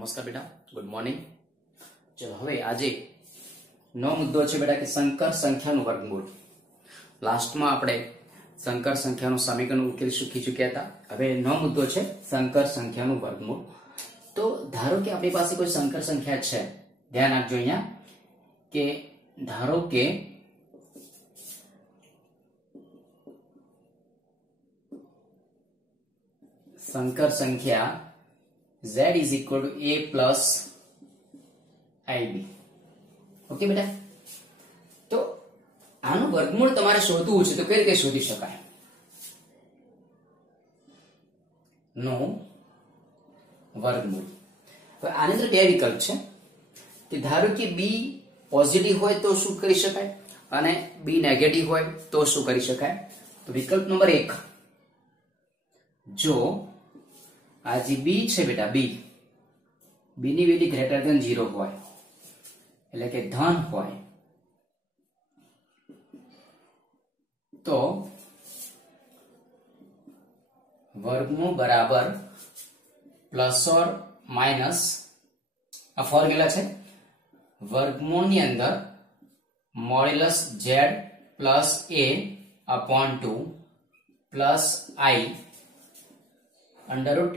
नमस्कार बेटा, good morning. चलो हवे आज नो मुद्दो छे बेटा कि संकर संख्यानुं वर्गमूल। लास्ट में आपणे संकर संख्यानुं समीकरण उकेली શીખી चुक्या था। हवे नो मुद्दो छे संकर संख्यानुं वर्गमूल। तो धारो के आपणी पासे कोई संकर संख्या छे, ध्यान आपजो अहींया के धारो के संकर संख्या z is equal to a plus ib। Okay बेटा, तो आनु वर्गमूल तमारे शोधवुं छे तो कई रीते शोधी शकाय? नो वर्गमूल। હવે આની અંદર બે વિકલ્પ છે કે ધારો કે b પોઝિટિવ હોય તો શું કરી શકાય અને b નેગેટિવ હોય તો શું કરી શકાય। તો વિકલ્પ નંબર 1, જો આ જે b છે બેટા, b ની વેલ્યુ ગ્રેટર ધેન 0 હોય એટલે કે ધન હોય તો વર્ગમૂળ બરાબર પ્લસ ઓર માઇનસ, આ ફોર્મ્યુલા છે, વર્ગમૂળની અંદર modulus z plus a upon 2 plus i under route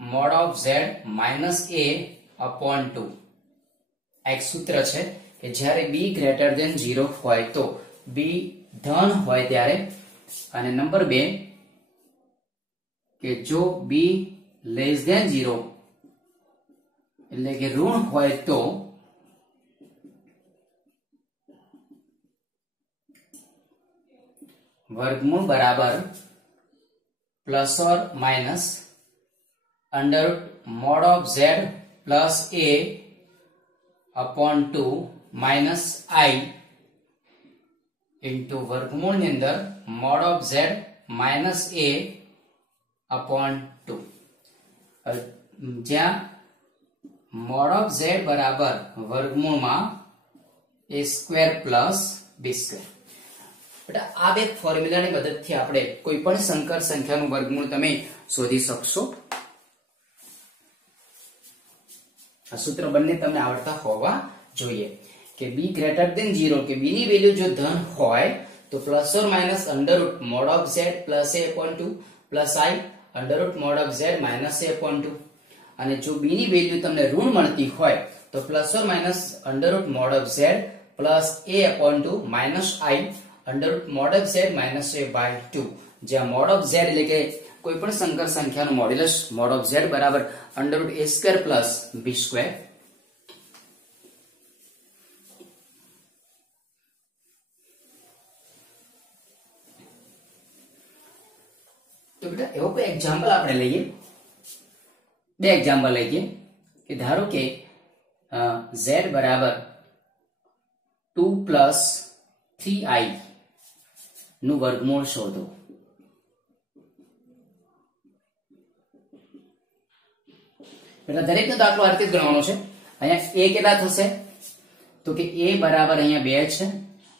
mod of z minus a upon 2। એક સૂત્ર છે કે જ્યારે b ગ્રેટર ધેન 0 હોય તો b ધન હોય ત્યારે, અને નંબર 2 કે જો b લેસ ધેન 0 એટલે કે ઋણ હોય તો વર્ગમૂળ બરાબર plus or minus under mod of z plus a upon 2 minus i into वर्गमूल ની અંદર mod of z minus a upon 2। જ્યાં mod of z બરાબર વર્ગમૂળ માં a square plus b square। બેટા આ બે ફોર્મ્યુલાની મદદથી આપણે કોઈ પણ સંકર સંખ્યાનું વર્ગમૂળ તમે શોધી શકશો। આ સૂત્ર બંને તમને આવડતા હોવા જોઈએ કે b ગ્રેટર ધેન 0 કે b ની વેલ્યુ જો ધન હોય તો plus or minus under route mod of z plus a upon 2 plus i under route mod of z minus a upon 2, અને જો b ની વેલ્યુ તમને ઋણ મળતી હોય તો plus or minus under route mod of z plus a upon 2 minus i under route mod of z minus a by 2। જ્યાં mod of z એટલે કે કોઈ પણ સંકર સંખ્યાનું મોડ્યુલસ mod of z બરાબર under route a square plus b square. તો બેટા એવો કોઈ એક્ઝામ્પલ આપણે લઈએ, બે એક્ઝામ્પલ લઈએ કે ધારો કે z બરાબર 2 પ્લસ 3i નું વર્ગમૂળ શોધો। દરેકનો દાખલો આ રીતે ગણવાનો છે। અહીંયા a કેટલા થશે તો કે a બરાબર અહીંયા 2 છે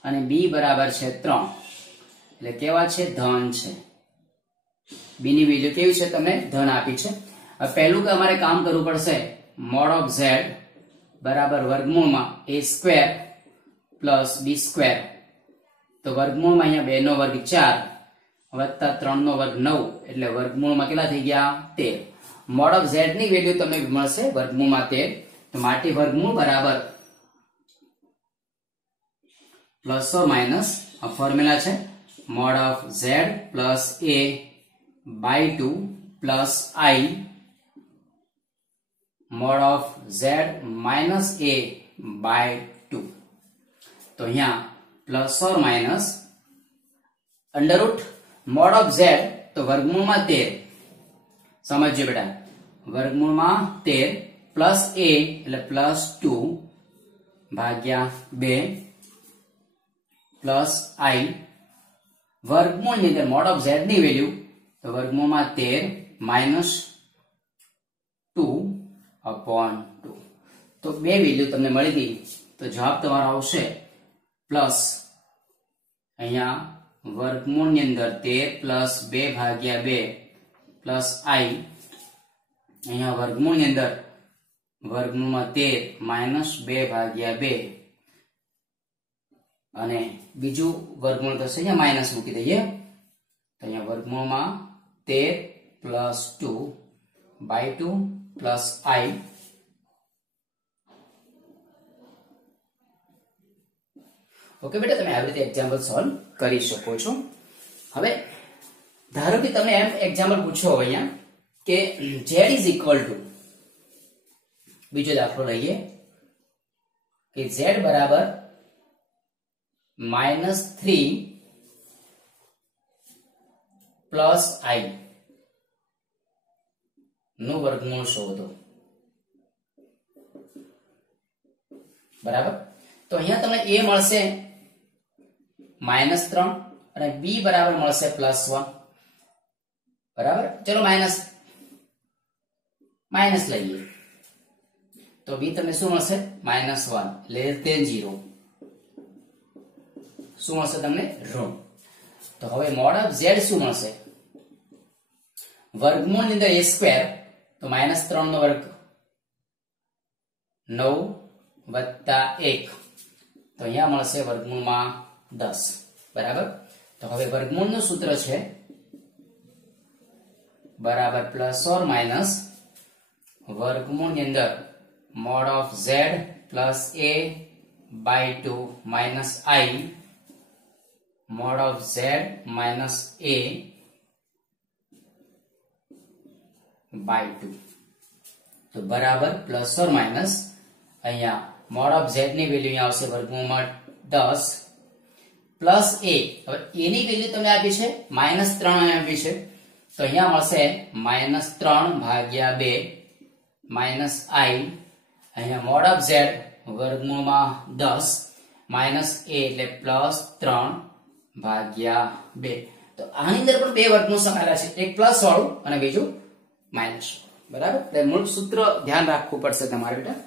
અને b બરાબર છે 3, એટલે કેવા છે? ધન છે। b ની વેલ્યુ કેવી છે? તમને ધન આપી છે। હવે પહેલું કે અમારે કામ કરવું પડશે, mod of z બરાબર વર્ગમૂળમાં a square plus b square, તો વર્ગમૂળમાં અહીંયા 2 નો વર્ગ 4 વત્તા 3 નો વર્ગ 9 એટલે વર્ગમૂળમાં કેટલા થઈ ગયા? 13। mod of z ની વેલ્યુ તમને મળશે વર્ગમૂળમાં 13, તો માટે વર્ગમૂળ બરાબર પ્લસ ઓર માઇનસ, આ ફોર્મ્યુલા છે, mod of z plus a by 2 plus i mod of z minus a by 2। તો અહીંયા plus or minus under route mod of z તો વર્ગમૂળમાં 13, સમજજો બેટા, વર્ગમૂળમાં 13 પ્લસ a એટલે પ્લસ 2 ભાગ્યા 2 પ્લસ i વર્ગમૂળની અંદર mod of z ની વેલ્યુ તો વર્ગમૂળમાં 13 માઇનસ 2 અપોન 2। તો બે વેલ્યુ તમને મળી ગઈ, તો જવાબ તમારો આવશે પ્લસ અહીંયા વર્ગમૂળની અંદર 13 પ્લસ 2 ભાગ્યા 2 પ્લસ i, અહીંયા વર્ગમૂળની અંદર વર્ગમૂળમાં 13 -2 ભાગ્યા 2 અને બીજું વર્ગમૂળ થશે અહીંયા માઇનસ મૂકી દઈએ તો અહીંયા વર્ગમૂળમાં 13 + 2/2 + I ઓકે બેટા, તમે આવી રીતે એક્ઝામ્પલ સોલ્વ કરી શકો છો। હવે ધારો કે તમને એમ એક્ઝામ્પલ પૂછો અહીંયા કે z = બીજો દાખલો લઈએ કે z બરાબર -3 + I નું વર્ગમૂળ શોધો। બરાબર, તો અહીંયા તમને a મળશે -3 અને b બરાબર મળશે +1। બરાબર, ચલો માઇનસ લઈએ તો b તમને શું મળશે -1 <0 શું મળશે તમને ઋણ। તો હવે મોડ ઓફ z શું મળશે વર્ગમૂળ ની અંદર a² તો -3 નો વર્ગ 9 + 1 તો અહીંયા મળશે વર્ગમૂળમાં 10। બરાબર, તો હવે વર્ગમૂળ નું સૂત્ર છે બરાબર ± વર્ગમૂળ ની અંદર mod of z plus a/2 minus I mod of z minus a/2 તો બરાબર ± અહીંયા mod of z ની વેલ્યુ અહીંયા આવશે વર્ગમૂળમાં 10 પ્લસ a, હવે a ની વેલ્યુ તમને આપી છે -3 આપી છે તો અહીંયા મળશે -3/2 minus I અહીંયા mod of z વર્ગમૂળમાં 10 minus a એટલે +3/2 તો આની અંદર પણ બે વર્ગમૂળ સમાયેલા છે, એક પ્લસ વાળું અને બીજું માઇનસ। બરાબર, એટલે મૂળ સૂત્ર ધ્યાન રાખવું પડશે તમારે બેટા।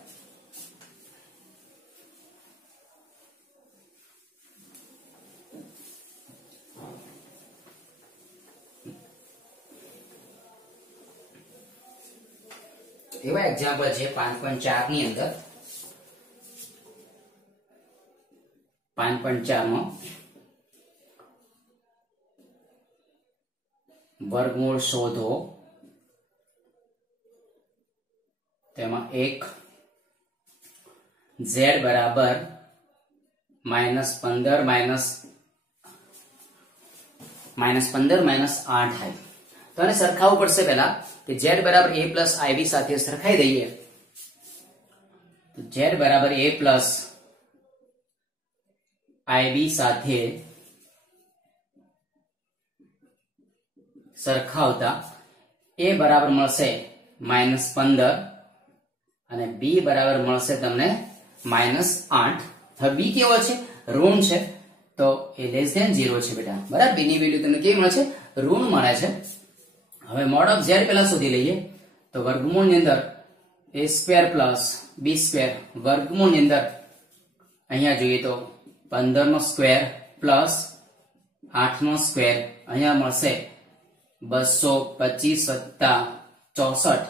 એવા એક્ઝામ્પલ છે 5.4 ની અંદર 5.4 માં વર્ગમૂળ શોધો, તેમાં એક z બરાબર -15 -8 થાય તો આને સરખાવવું પડશે પહેલા કે z બરાબર a plus ib સાથે સરખાઈ દઈએ તો z બરાબર a plus ib સાથે સરખાવતા a બરાબર મળશે -15 અને b બરાબર મળશે તમને -8। હવે b કેવો છે ઋણ છે તો એ <0 છે બેટા। બરાબર, b ની વેલ્યુ તમને કેવી મળે છે ઋણ મળે છે। હવે mod of z પહેલા શોધી લઈએ તો વર્ગમૂળ ની અંદર a² + b² વર્ગમૂળ ની અંદર અહીંયા જોઈએ તો 15² પ્લસ 8² અહીંયા મળશે 225 + 64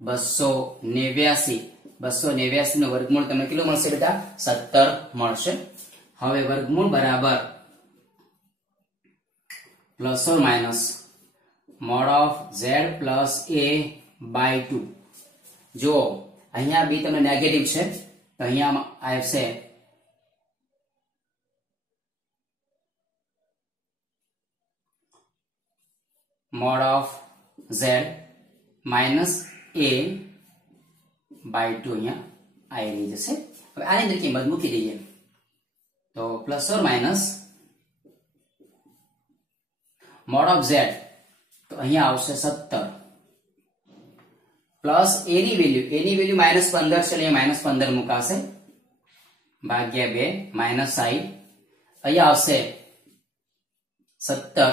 289 નો વર્ગમૂળ તમને કેટલો મળશે બેટા 17 મળશે। હવે વર્ગમૂળ બરાબર ± mod of z plus a/2 જો અહીંયા b તમને નેગેટિવ છે તો અહીંયા આવશે mod of z minus a/2 અહીંયા i રહી જશે। હવે આની અંદર કિંમત મૂકી દઈએ તો ± mod of z તો અહીંયા આવશે 17 પ્લસ a ની વેલ્યુ -15 છે એટલે -15 મુકાશે ભાગ્યા 2 માઈનસ i અહીંયા આવશે 17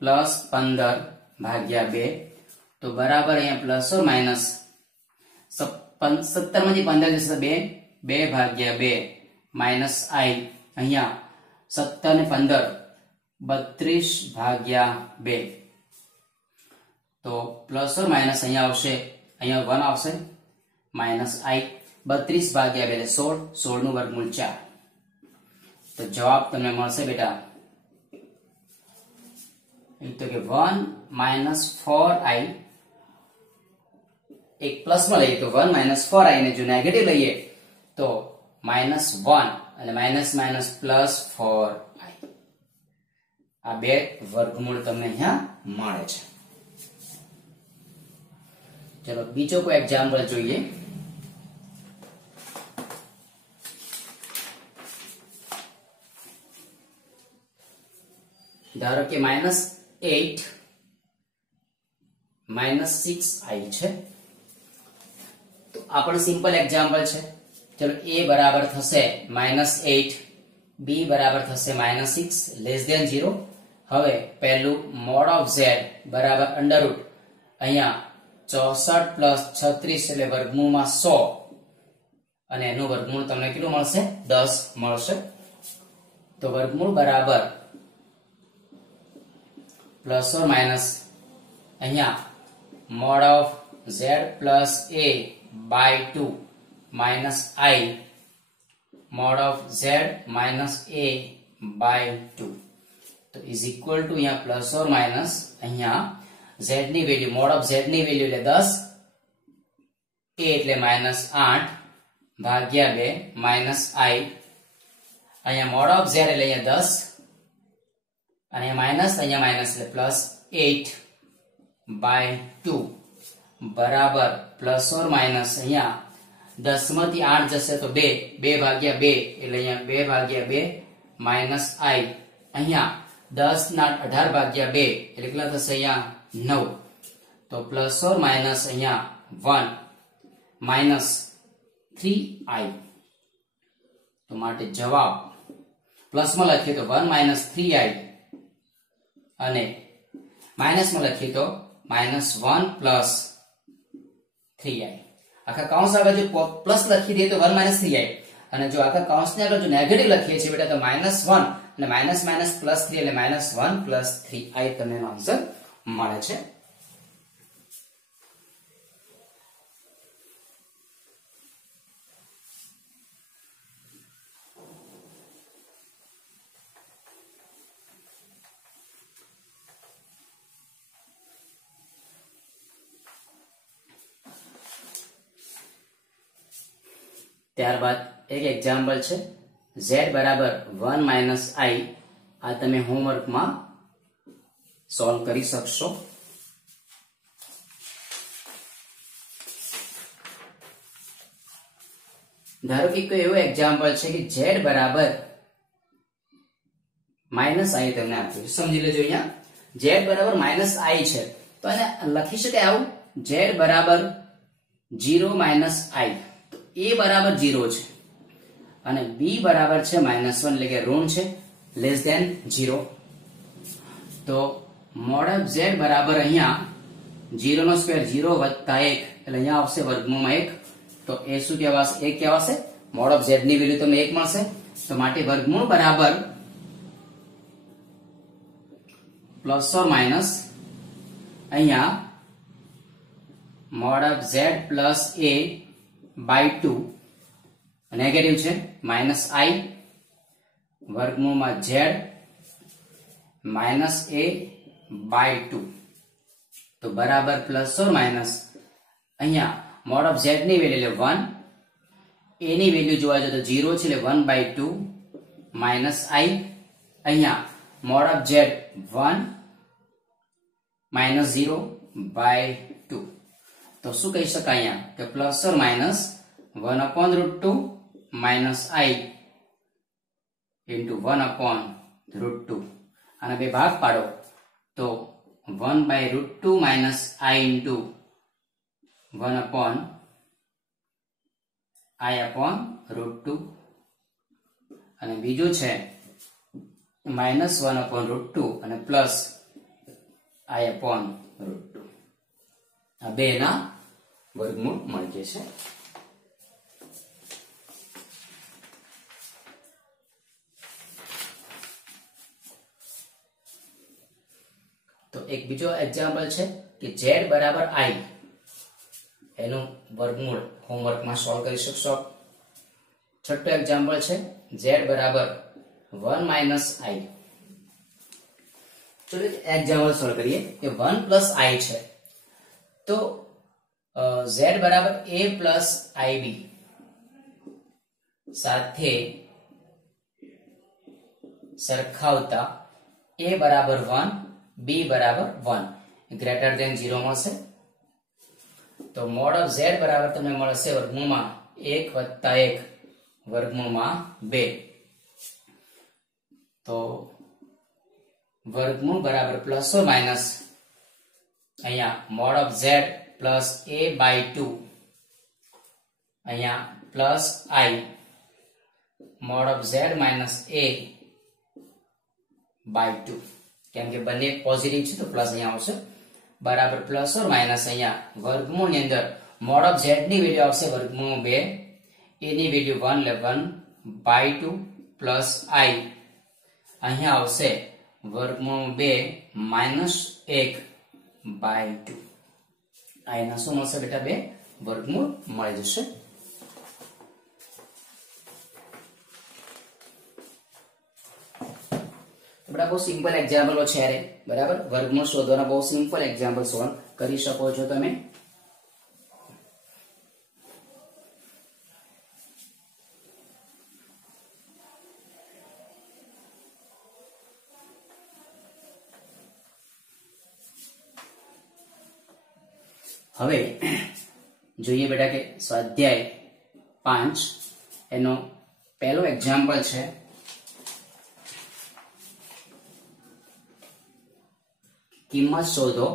પ્લસ 15 ભાગ્યા 2 તો બરાબર અહીંયા પ્લસ ઓર માઈનસ 17 માંથી 15 જશે 2 ભાગ્યા 2 માઈનસ i અહીંયા 17 ને 15 32 ભાગ્યા 2 તો પ્લસ ઓર માઈનસ અહીંયા આવશે અહીંયા 1 આવશે માઇનસ i 32 ભાગ્યા 2 16 16 નું વર્ગમૂળ 4 તો જવાબ તમને મળશે બેટા તો કે 1 માઇનસ 4i એક પ્લસ માં લઈએ તો 1 માઇનસ 4i ને જો નેગેટિવ લઈએ તો માઇનસ 1 અને માઇનસ માઇનસ પ્લસ 4i આ બે વર્ગમૂળ તમને અહીંયા મળે છે. ચલો બીજો કોઈ એક્ઝામ્પલ જોઈએ. ધારો કે -8 -6i છે તો આ પણ સિમ્પલ એક્ઝામ્પલ છે. ચલો a બરાબર થશે -8 b બરાબર થશે -6 લેસ ધેન 0. હવે પહેલું મોડ ઓફ z બરાબર અંડર રૂટ અહીંયા 64 પ્લસ 36 એટલે વર્ગમૂળમાં 100 અને એનું વર્ગમૂળ તમને કેટલું મળશે 10 મળશે. તો વર્ગમૂળ બરાબર પ્લસ ઓર માઇનસ અહીંયા mod of z plus a by 2 minus i mod of z minus a by 2 તો ઇઝ ઇક્વલ ટુ અહીંયા પ્લસ ઓર માઇનસ અહીંયા z ની વેલ્યુ મોડ ઓફ z ની વેલ્યુ એટલે 10 a એટલે -8 ભાગ્યા 2 માઇનસ i અહીંયા મોડ ઓફ z એટલે અહીંયા 10 અને માઇનસ અહીંયા માઇનસ એટલે પ્લસ 8 બાય 2 બરાબર પ્લસ ઓર માઇનસ અહીંયા 10 માંથી 8 જશે તો 2 ભાગ્યા 2 એટલે અહીંયા 2 ભાગ્યા 2 માઇનસ i અહીંયા 10 ના 18 ભાગ્યા 2 એટલે કેટલા થશે અહીંયા 9 તો પ્લસ ઓર માઇનસ અહીંયા 1 માઇનસ 3i તો માટે જવાબ પ્લસમાં લખીએ તો 1 માઇનસ 3i અને માઇનસમાં લખીએ તો -1 પ્લસ 3i. આખા કૌંસ આગળ જો પ્લસ લખી દઈએ તો 1 માઇનસ 3i અને જો આખા કૌંસને આગળ જો નેગેટિવ લખીએ છીએ બેટા તો -1 અને માઇનસ માઇનસ પ્લસ 3 એટલે -1 પ્લસ 3i તમને આન્સર મળે છે. ત્યારબાદ એક એક્ઝામ્પલ છે z બરાબર 1 માઇનસ i આ તમે હોમવર્કમાં સોલ્વ કરી શકશો. ધારો કે કોઈ એવો એક્ઝામ્પલ છે કે z બરાબર -i તમને આપ્યું છે સમજી લેજો. અહીંયા z બરાબર -i છે તો એને લખી શકાય આવું z બરાબર 0 માઇનસ i a બરાબર 0 છે અને b બરાબર છે -1 એટલે કે ઋણ છે લેસ ધેન 0 તો મોડ ઓફ z બરાબર અહીંયા 0 નો સ્ક્વેર 0 વત્તા 1 એટલે અહીંયા આવશે વર્ગમૂળમાં 1 તો એ શું કહેવાશે 1 કહેવાશે. મોડ ઓફ z ની વેલ્યુ તમને 1 મળશે તો માટે વર્ગમૂળ બરાબર પ્લસ ઓર માઇનસ અહીંયા mod of z plus a by 2 negative છે -i વર્ગમૂળમાં z માઇનસ a બાય 2 તો બરાબર પ્લસ ઓર માઇનસ અહીંયા મોડ ઓફ z ની વેલ્યુ એટલે 1 a ની વેલ્યુ જોવા જાય તો 0 છે એટલે 1 બાય 2 માઇનસ i અહીંયા mod of z 1 minus 0 by 2 તો શું કહી શકાય અહીંયા કે plus or minus 1/√2 minus i into 1/√2 અને બે ભાગ પાડો તો 1/√2 માઇનસ i ઇન્ટુ 1/i/√2 અને બીજું છે -1/√2 અને પ્લસ i/√2 આ બે ના વર્ગમૂળ મળી જશે. તો એક બીજો એક્ઝામ્પલ છે કે z બરાબર i એનું વર્ગમૂળ હોમવર્કમાં સોલ્વ કરી શકશો. છઠ્ઠું એક્ઝામ્પલ છે z બરાબર 1 માઇનસ i. ચલો એક્ઝામ્પલ સોલ્વ કરીએ કે 1 પ્લસ i છે તો z બરાબર a પ્લસ ib સાથે સરખાવતા a બરાબર 1 b બરાબર 1 ગ્રેટર ધેન 0 મળશે. તો મોડ ઓફ z બરાબર તમને મળશે વર્ગમૂળમાં 1 વત્તા 1 વર્ગમૂળમાં 2. તો વર્ગમૂળ બરાબર પ્લસ ઓર માઇનસ અહીંયા mod of z plus a by 2 અહીંયા plus i mod of z minus a by 2 કેમ કે બંને પોઝિટિવ છે તો પ્લસ અહીંયા આવશે બરાબર પ્લસ ઓર માઇનસ અહીંયા વર્ગમૂળ ની અંદર મોડ ઓફ z ની વેલ્યુ આવશે વર્ગમૂળ 2 a ની વેલ્યુ 1 એટલે 1 બાય 2 પ્લસ i અહીંયા આવશે વર્ગમૂળ 2 માઇનસ 1 બાય 2. આના શું મળશે બેટા 2 વર્ગમૂળ મળી જશે. બરાબર બહુ સિમ્પલ એક્ઝામ્પલો છે યાર બરાબર વર્ગમૂળ શોધવાના બહુ સિમ્પલ એક્ઝામ્પલ સોલ્વ કરી શકો છો તમે. હવે જોઈએ બેટા કે સ્વાધ્યાય 5 એનો પહેલો એક્ઝામ્પલ છે કિંમત શોધો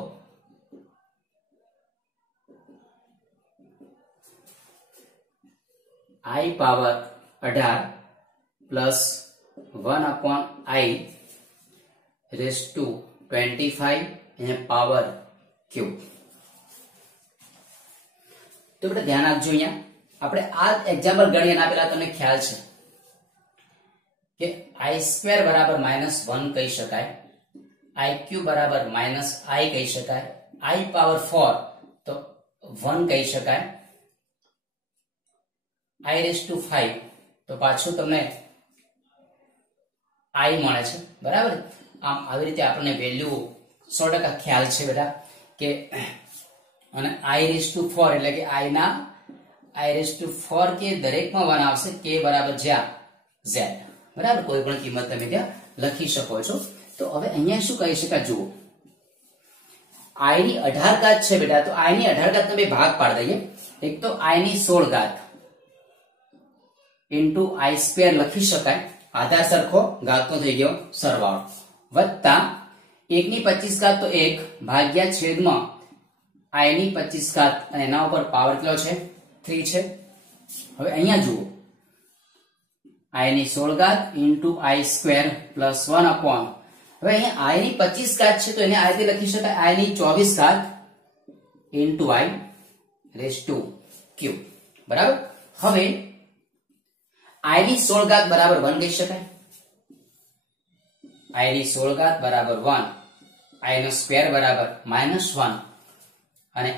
i power 18 plus 1 upon i raise to 25 અને પાવર ક્યુબ. તો બેટા ધ્યાન આપજો અહીંયા આપણે આ એક્ઝામ્પલ ગણીએ એના પહેલા તમને ખ્યાલ છે કે i² બરાબર -1 કહી શકાય, iq બરાબર -i કહી શકાય, i પાવર 4 તો 1 કહી શકાય, i રેસ ટુ 5 તો પાછું તમને i મળે છે બરાબર. આમ આવી રીતે આપણને વેલ્યુ 100% ખ્યાલ છે બેટા કે અને i રેસ ટુ 4 એટલે કે i ના i રેસ ટુ 4 કે દરેકમાં 1 આવશે k બરાબર જ્યાં z બરાબર કોઈ પણ કિંમત તમે ત્યાં લખી શકો છો. તો હવે અહીંયા શું કહી શકાય જુઓ i ની 18 ઘાત છે બેટા તો i ની 18 ઘાત તમે ભાગ પાડી દઈએ. એક તો i ની 16 ઘાત ઇન્ટુ i² લખી શકાય આધાર સરખો ઘાતનો થઈ ગયો સરવાળો વત્તા 1 ની 25 ઘાત તો 1 ભાગ્યા છેદમાં i ની 25 ઘાત અને એના ઉપર પાવર કેટલો છે 3 છે. હવે અહીંયા જુઓ i ની 16 ઘાત ઇન્ટુ i² પ્લસ 1 અપોન હવે અહીંયા i ની 25 ઘાત છે તો એને આ રીતે લખી શકાય i ની 24 ઘાત into i raise to cube બરાબર. હવે i ની 16 ઘાત બરાબર 1 કહી શકાય, i ની 16 ઘાત બરાબર 1, i નો સ્ક્વેર બરાબર -1 અને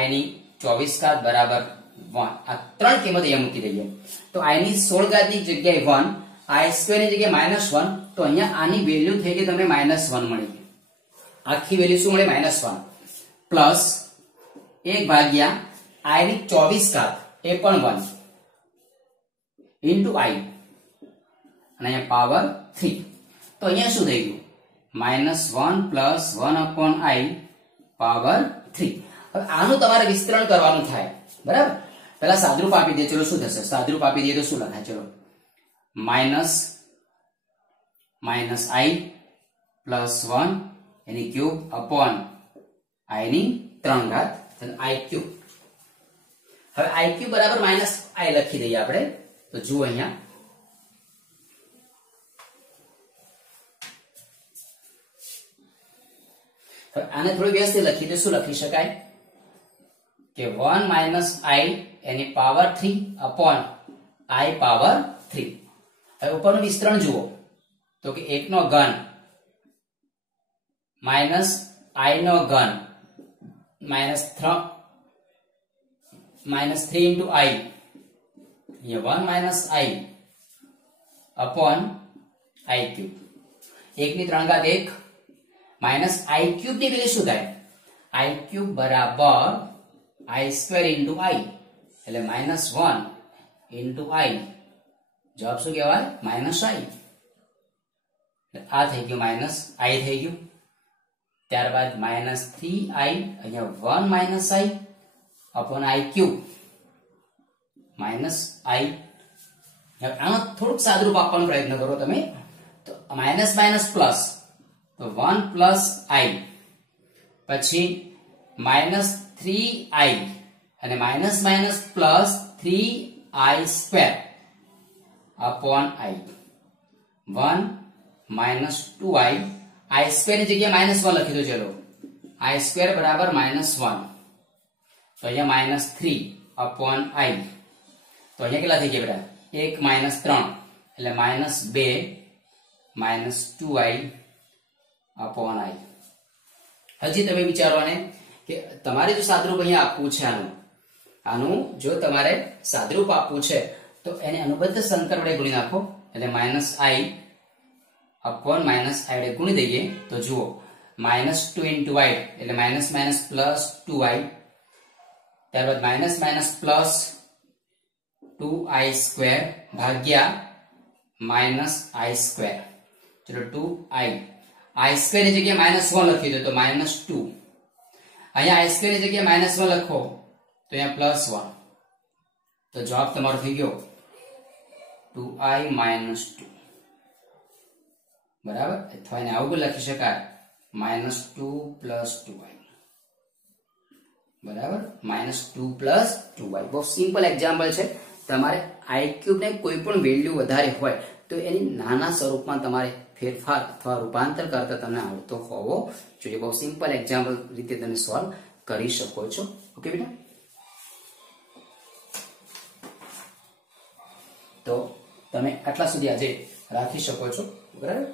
i ની 24 ઘાત બરાબર 1. આ ત્રણ કિંમત અહીંયા મૂકી દઈએ તો i ની 16 ઘાત ની જગ્યાએ 1, i² ની જગ્યાએ -1 તો અહીંયા આની વેલ્યુ થઈ ગઈ તમને -1 મળી ગઈ. આખી વેલ્યુ શું મળે -1 પ્લસ 1 ભાગ્યા i ની 24 ઘાત એ પણ 1 ઇન્ટુ i અને અહીંયા પાવર 3 તો અહીંયા શું થઈ ગયું -1 પ્લસ 1 અપોન i પાવર 3. હવે આનું તમારે વિસ્તરણ કરવાનું થાય બરાબર. પહેલા સાદરૂપ આપી દે ચલો શું થશે સાદરૂપ આપી દઈએ તો શું લખાય ચલો -i plus 1 any cube upon i ની 3 ઘાત i ક્યુબ. હવે i ક્યુબ બરાબર -i લખી દઈએ આપણે તો જુઓ અહીંયા આને થોડું વ્યવસ્થિત લખી દે શું લખી શકાય કે 1 - i any power 3 upon i power 3. હવે ઉપરનું વિસ્તરણ જુઓ તો કે 1 નો ઘન માઇનસ i નો ઘન -3 -3 into I, ये 1 minus I upon I cube. 1 ની 3 ઘાત 1 માઇનસ I cube ની વેલ્યુ શું થાય? I cube બરાબર I square into I, એટલે -1 into I. જવાબ શું કહેવાય? -I. આ થઈ ગયું માઇનસ I થઈ ગયું. ત્યારબાદ -3I, અહીંયા 1 minus I upon I cube minus I. આમાં થોડુંક સાદુરૂપ આપવાનો પ્રયત્ન કરો તમે. તો માઇનસ માઇનસ પ્લસ, તો 1 plus I, પછી -3I અને minus minus plus 3I square upon I. 1 minus 2I, I square ની જગ્યાએ -1 લખી દો. ચલો, I square બરાબર -1, તો અહીંયા -3 upon I. તો અહીંયા કેટલા થઈ ગયા બેટા? 1 minus 3 એટલે -2 minus 2I upon I. હજી તમે વિચારવાને કે તમારે જો સાદરૂપ અહીંયા આપવું છે, આનું જો તમારે સાદરૂપ આપવું છે તો એને અનુબદ્ધ સંકર વડે ગુણી નાખો, એટલે -I upon -I વડે ગુણી દઈએ તો જુઓ -2 into I એટલે માઇનસ માઇનસ પ્લસ 2I, ત્યારબાદ minus minus plus 2I square ભાગ્યા -I square. ચલો 2I, I square ની જગ્યાએ -1 લખી દો તો -2. અહીંયા I square ની જગ્યાએ -1 લખો તો અહીંયા +1. તો જવાબ તમારો થઈ ગયો 2I -2. બરાબર? અથવા એને આવું લખી શકાય -2 plus 2I. બરાબર? -2 plus 2I. બહુ સિમ્પલ એક્ઝામ્પલ છે. તમારે I cube ને કોઈ પણ વેલ્યુ વધારે હોય તો એની નાના સ્વરૂપમાં તમારે ફેરફાર અથવા રૂપાંતર કરતા તમને આવડતો હોવો જોઈએ. બહુ સિમ્પલ એક્ઝામ્પલ રીતે તમે સોલ્વ કરી શકો છો. ઓકે બેટા? તો તમે આટલા સુધી આજે રાખી શકો છો. બરાબર?